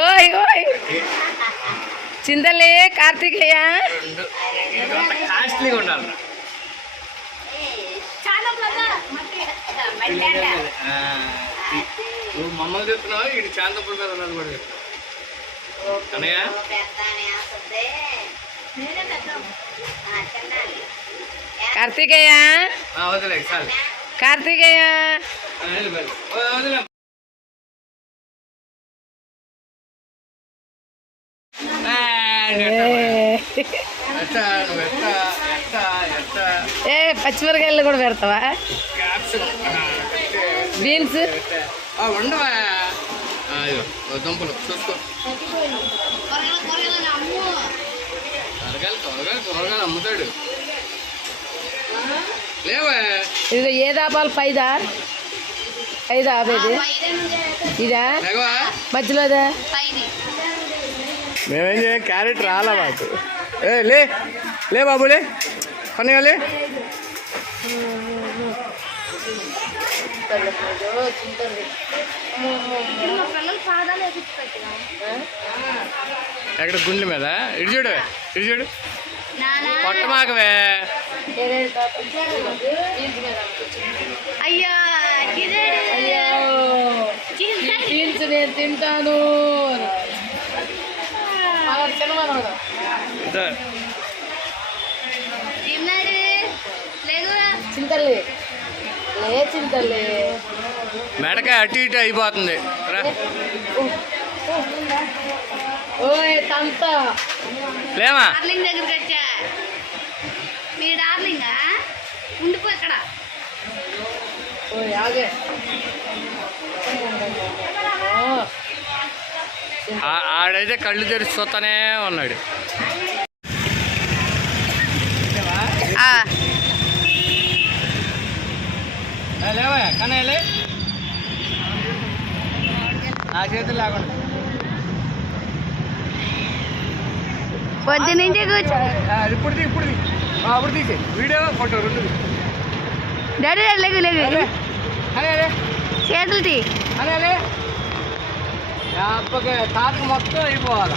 ఓయ్ ఓయ్ చింతలే కార్తికేయ కాస్ట్లీగా ఉండాలి. నువ్వు మమ్మల్ని చెప్తున్నావు, ఇటు చాంతపుల మీద ఉన్నది కూడా చెప్తావు అన్నయ్య. కార్తికేయ వదిలే చాలు. కార్తికేయ వదిలే. ఏ పచ్చిమిరకాయలు కూడా పెడతావా? బీన్స్ ఉండవా? దుంపలు చూసుకో. కూరగాయలు అమ్ముతాడు. లేవా? ఇది ఏ దాపాలు? పైదా ఆపేది ఇదా మధ్యలోదా? మేమేం చేయం, క్యారెట్ రాలా మాకు. లే లే బాబులే కొనేయాలి. ఎక్కడ గుండెల మీద? ఇటు చూడు, ఇటు చూడు, పొట్ట మాకవే. అయ్యో బీన్స్ నేను తింటాను. చింతలే చింతలే మెడకాయ అటు ఇటు అయిపోతుంది. ఓయ్ తంత లేవా? డార్లింగ్ దగ్గరికి వచ్చా. మీ డార్లింగా ఉండిపో ఇక్కడ. ఓయ్ ఆగే. ఆడైతే కళ్ళు తెరిచి చూస్తానే ఉన్నాడు. లేవా కానీ నా చేతులు లేకుండా పొద్దు నుంచి కూర్చో. ఇప్పుడు తీసే వీడియో ఫోటో రెండు. డాడీ లేగు లేగు చేతులు తీ. అదే తాతకు మొత్తం అయిపోవాలి.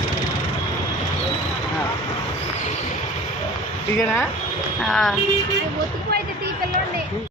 ఇదేనా? ఒత్తుకుపోయితే తీ పిల్లలు.